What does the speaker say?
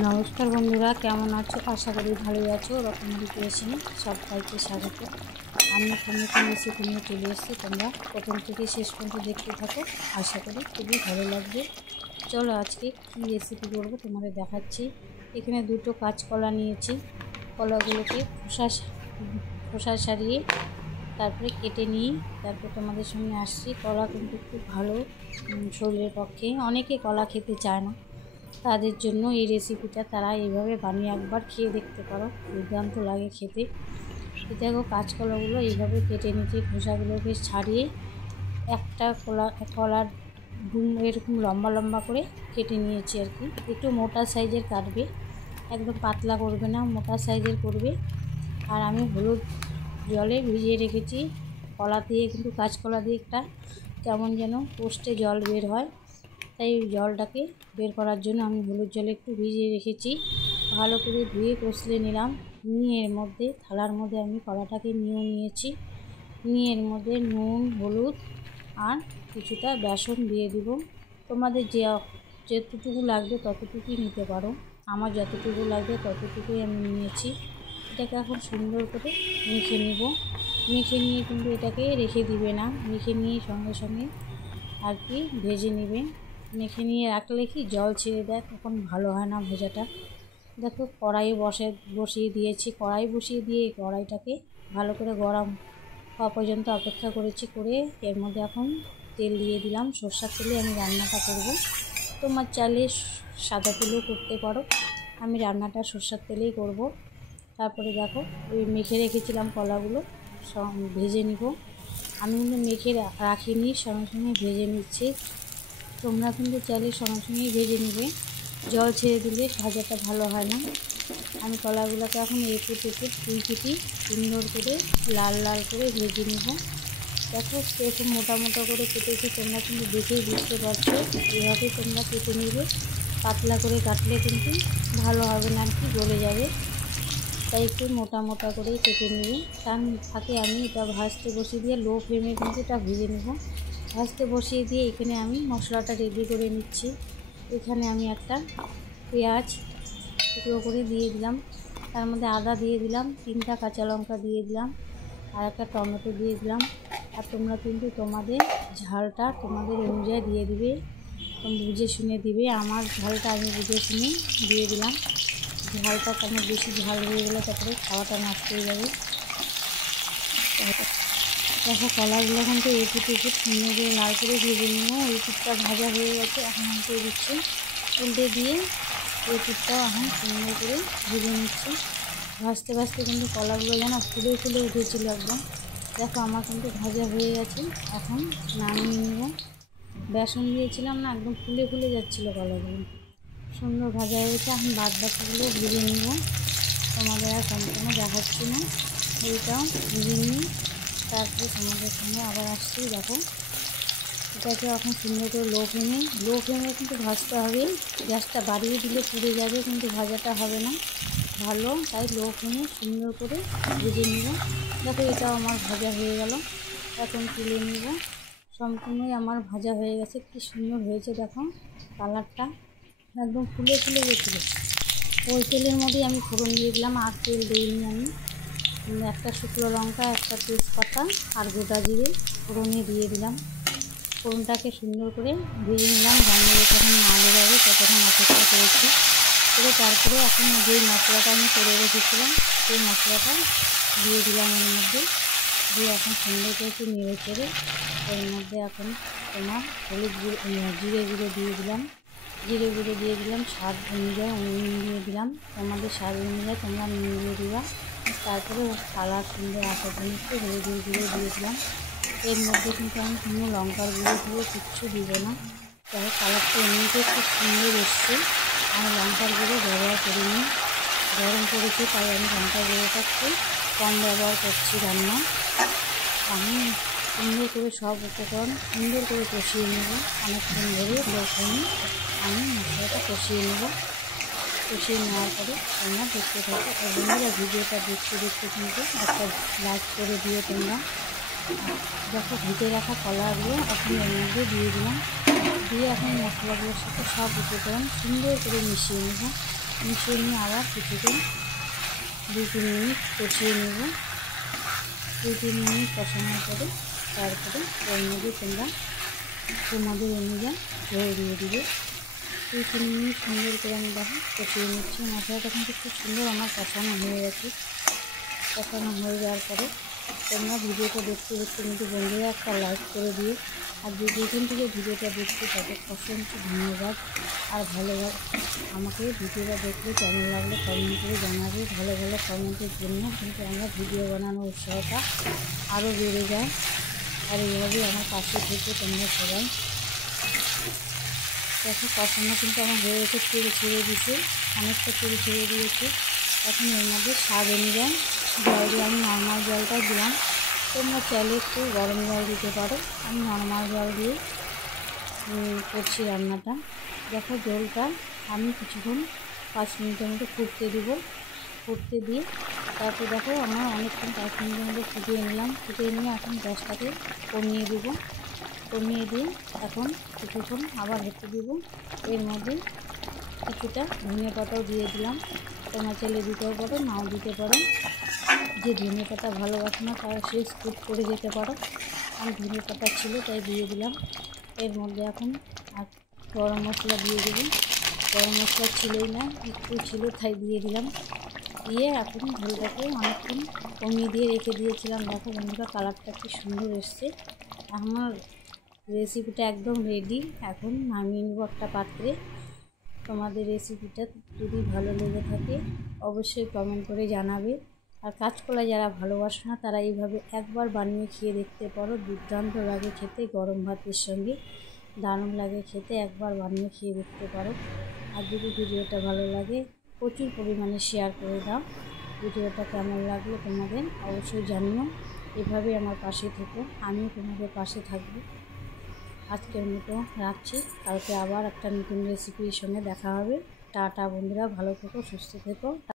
নমস্কার বন্ধুরা, কেমন আছো? আশা করি ভালোই আছো। রকমারি ক্রিয়েশনে সবাইকে স্বাগত। আমি একটা নতুন রেসিপি নিয়ে চলে এসেছি। তোমরা প্রথম থেকে শেষ পর্যন্ত দেখতে থাকো, আশা করি খুবই ভালো লাগবে। চলো আজকে কি রেসিপি করব তোমাদের দেখাচ্ছি। এখানে দুটো কাঁচকলা নিয়েছি। কলাগুলোকে খোসা ছাড়িয়ে তারপরে কেটে নিই। তারপর তোমাদের সামনে আসছি। কলা কিন্তু খুব ভালো শরীরের পক্ষে। অনেকে কলা খেতে চায় না, তাদের জন্য এই রেসিপিটা তারা এইভাবে বানিয়ে একবার খেয়ে দেখতে পারো, দুর্দান্ত লাগে খেতে। দেখো কাঁচকলাগুলো এইভাবে কেটে নিতে, খোসাগুলোকে ছাড়িয়ে একটা কলার এরকম লম্বা লম্বা করে কেটে নিয়েছি আর কি। একটু মোটা সাইজের কাটবে, একদম পাতলা করবে না, মোটা সাইজের করবে। আর আমি হলুদ জলে ভিজিয়ে রেখেছি। কলা দিয়ে কিন্তু কাঁচকলা দিয়ে একটা কেমন যেন পোস্টে জল বের হয়, তাই জলটাকে বের করার জন্য আমি হলুদ জলে একটু ভিজিয়ে রেখেছি। ভালো করে ধুয়ে কষলে নিলাম। নিয়ে এর মধ্যে থালার মধ্যে আমি কলাটাকে নিয়েছি। নিয়ে এর মধ্যে নুন, হলুদ আর কিছুটা বেসন দিয়ে দিব। তোমাদের যতটুকু লাগবে ততটুকুই নিতে পারো। আমার যতটুকু লাগবে ততটুকুই আমি নিয়েছি। এটাকে এখন সুন্দর করে মেখে নিব। মেখে নিয়ে কিন্তু এটাকে রেখে দিবে না, মেখে নিয়ে সঙ্গে সঙ্গে আর কি ভেজে নেবে। মেখে নিয়ে রাখলে কি জল ছেড়ে দেয়, তখন ভালো হয় না ভাজাটা। দেখো কড়াই বসিয়ে দিয়েছি। কড়াই বসিয়ে দিয়ে কড়াইটাকে ভালো করে গরম হওয়া পর্যন্ত অপেক্ষা করেছি। করে এর মধ্যে এখন তেল দিয়ে দিলাম। সরষের তেলে আমি রান্নাটা করব। তোমার চাইলে সাদা তেলেও করতে পারো, আমি রান্নাটা সরষের তেলেই করব। তারপরে দেখো ওই মেখে রেখেছিলাম কলাগুলো ভেজে নিব। আমি কিন্তু মেখে রাখিনি, সঙ্গে সঙ্গে ভেজে নিচ্ছি। তোমরা কিন্তু চাইলে সঙ্গে সঙ্গেই ভেজে নেবে, জল ছেড়ে দিলে ভাজাটা ভালো হয় না। আমি কলাগুলোকে এখন এপুট কুইটি সুন্দর করে লাল লাল করে ভেজে নেব। দেখো সেরকম মোটা মোটা করে কেটেছি, তোমরা কিন্তু দেখেই বুঝতে পারছো। এভাবে তোমরা কেটে নেবে। পাতলা করে কাটলে কিন্তু ভালো হবে না আর কি, গলে যাবে। তাই একটু মোটা মোটা করেই কেটে নেবে। তার ফাঁকে আমি এটা ভাজতে বসিয়ে দিয়ে লো ফ্লেমে কিন্তু এটা ভেজে নেব। ভাজতে বসিয়ে দিয়ে এখানে আমি মশলাটা রেডি করে নিচ্ছি। এখানে আমি একটা পেঁয়াজ টুকরো করে দিয়ে দিলাম, তার মধ্যে আদা দিয়ে দিলাম, 3টা কাঁচা লঙ্কা দিয়ে দিলাম, আর একটা টমেটো দিয়ে দিলাম। আর তোমরা কিন্তু তোমাদের ঝালটা তোমাদের অনুযায়ী দিয়ে দিবে, বুঝে শুনে দিবে। আমার ঝালটা আমি বুঝে শুনে দিয়ে দিলাম। ঝালটা কেন বেশি ঝাল হয়ে গেলে তারপরে খাওয়াটা নষ্ট হয়ে যাবে। দেখো কলাগুলো কিন্তু এপিট সুন্দর করে লাল করে ভেজে নিও। এই পিঠটা ভাজা হয়ে গেছে, এখন উল্টে দিচ্ছি। উল্টে দিয়ে এই পিঠটাও এখন সুন্দর করে ভেজে নিচ্ছি। ভাজতে ভাজতে কিন্তু কলাগুলো যেন ফুলে ফুলে উঠেছিল একদম। দেখো আমার কিন্তু ভাজা হয়ে গেছে, এখন নামিয়ে নেব। বেসন দিয়েছিলাম না, একদম ফুলে ফুলে যাচ্ছিলো কলাগুলো। সুন্দর ভাজা হয়ে গেছে, এখন বাদ বাকিগুলো ভেজে নিব। তোমাদের আর সম্পূর্ণ দেখাচ্ছি না, এইটাও ভেজে নিই। তারপরে তোমাদের সঙ্গে আবার আসছি। দেখো এটাকে এখন সুন্দর করে লো ফ্লেমে কিন্তু ভাজতে হবে। গ্যাসটা বাড়িয়ে দিলে পুড়ে যাবে, কিন্তু ভাজাটা হবে না ভালো। তাই লো ফ্লেমে সুন্দর করে ভেজে নিব। দেখো এটাও আমার ভাজা হয়ে গেল, এখন তুলে নিব। সম্পূর্ণই আমার ভাজা হয়ে গেছে। কি সুন্দর হয়েছে দেখো কালারটা, একদম ফুলে ফুলে গেছিলো। ওই তেলের মধ্যেই আমি ফোড়ন দিয়ে দিলাম, আর তেল দিইনি আমি। একটা শুকনো লঙ্কা, একটা তেজপাতা আর গোটা জিরে ফোড়নে দিয়ে দিলাম। ফোড়নটাকে সুন্দর করে ভেজে নিলাম। রান্না যতক্ষণ না বেরোবে ততক্ষণ অপেক্ষা করেছি। করে তারপরে এখন যেই মশলাটা আমি করে রেখেছিলাম সেই মশলাটা দিয়ে দিলাম এর মধ্যে। দিয়ে এখন সুন্দর করে একটু নেড়ে চেড়ে এর মধ্যে এখন তোমার জিরে গুঁড়ো দিয়ে দিলাম। জিরে গুঁড়ো দিয়ে দিলাম, স্বাদ অনুযায়ী নুন দিয়ে দিলাম। তোমাদের স্বাদ অনুযায়ী তোমরা নুন দিয়ে দিবা। তারপরে কালার সুন্দর আসার জন্য একটু হলুদের গুঁড়ো দিয়ে দিলাম। এর মধ্যে কিন্তু আমি কোনো লঙ্কার গুঁড়ো কিচ্ছু দিব না। তবে কালারটা এমনিতে খুব সুন্দর এসছে। আমি লঙ্কার গুঁড়ো ব্যবহার করিনি, গরম পড়েছে তাই আমি লঙ্কার গুঁড়োটা একটু কম ব্যবহার করছি রান্না। আমি সুন্দর করে সব উপকরণ সুন্দর করে কষিয়ে নেব। অনেকক্ষণ ধরে লো ফ্লেমে আমি মশলাটা কষিয়ে নেব। কষিয়ে নেওয়ার পরে তোমরা দেখতে থাকো। আর বন্ধুরা ভিডিওটা দেখতে দেখতে কিন্তু একটা লাইক করে দিও তোমরা। দেখো ভেজে রাখা কলাগুলো এখন এর মধ্যে দিয়ে দিলাম। দিয়ে এখন মশলাগুলোর সাথে সব উপকরণ সুন্দর করে মিশিয়ে নেব। মিশিয়ে নিয়ে আবার কিছুক্ষণ 2-3 মিনিট কষিয়ে নেব। 2-3 মিনিট কষানোর পরে তারপরে ওর মধ্যে তোমরা তোমাদের অনুযায়ী ঝোল দিয়ে দিবে। 2-3 মিনিট সুন্দর করে আমি দেখো কষিয়ে নিচ্ছি। মশলাটা কিন্তু খুব সুন্দর আমার কষানো হয়ে গেছে। কষানো হয়ে যাওয়ার পরে তোমরা ভিডিওটা দেখতে দেখতে কিন্তু বন্ধুরা একটা লাইক করে দিও। আর যেখান থেকে ভিডিওটা দেখতে তাদের অসংখ্য ধন্যবাদ। আর ভালো আমাকে ভিডিওটা দেখলে কেমন লাগলো কমেন্ট করে জানাবে। ভালো ভালো কমেন্টের জন্য কিন্তু আমার ভিডিও বানানোর উৎসাহটা আরও বেড়ে যায়। আর এইভাবে আমার পাশে থেকে তোমরা সবাই দেখো। কষানো কিন্তু আমার হয়ে গেছে, তেল ছেড়ে দিয়েছে, অনেকটা তেল ছেড়ে দিয়েছে। এখন এর মধ্যে স্বাদ অনুযায়ী জল দিয়ে আমি নর্মাল জলটাই দিলাম। তোমরা চাইলে একটু গরম জল দিতে পারো। আমি নর্মাল জল দিয়ে করছি রান্নাটা। দেখো জলটা আমি কিছুক্ষণ 5 মিনিটের মতো ফুটতে দিব। ফুটতে দিয়ে তারপর দেখো আমার অনেকক্ষণ 5 মিনিটের মতো ফুটিয়ে নিলাম। ফুটিয়ে নিয়ে এখন গ্যাসটাকে কমিয়ে দেব। কমিয়ে দিয়ে এখন কিছুক্ষণ আবার হতে দেব। এর মধ্যে কিছুটা ধনে পাতাও দিয়ে দিলাম। তোমরা চাইলে দিতেও পারো, নাও দিতে পারো। যে ধনে পাতা ভালোবাসে না তারা সে স্কিপ করে যেতে পারো। আমি ধনে পাতা ছিল তাই দিয়ে দিলাম। এর মধ্যে এখন আর গরম মশলা দিয়ে দেবো। গরম মশলা ছিলই না, একটু ছিল তাই দিয়ে দিলাম। দিয়ে এখন ঝোলটাকে অনেকক্ষণ কমিয়ে দিয়ে রেখে দিয়েছিলাম। দেখো বন্ধুরা কালারটা কি সুন্দর এসছে। আমার রেসিপিটা একদম রেডি। এখন নামিয়ে নেবো একটা পাত্রে। তোমাদের রেসিপিটা যদি ভালো লেগে থাকে অবশ্যই কমেন্ট করে জানাবে। আর কাঁচকলা যারা ভালোবাসে না তারা এইভাবে একবার বানিয়ে খেয়ে দেখতে পারো। দুর্দান্ত লাগে খেতে, গরম ভাতের সঙ্গে দারুণ লাগে খেতে। একবার বানিয়ে খেয়ে দেখতে পারো। আর যদি ভিডিওটা ভালো লাগে প্রচুর পরিমাণে শেয়ার করে দাও। ভিডিওটা কেমন লাগলো তোমাদের অবশ্যই জানিও। এভাবে আমার পাশে থেকো, আমিও তোমাদের পাশে থাকবো। আজকের মতো রাখছি, কালকে আবার একটা নতুন রেসিপির সঙ্গে দেখা হবে। টাটা বন্ধুরা, ভালো থেকো, সুস্থ থেকো।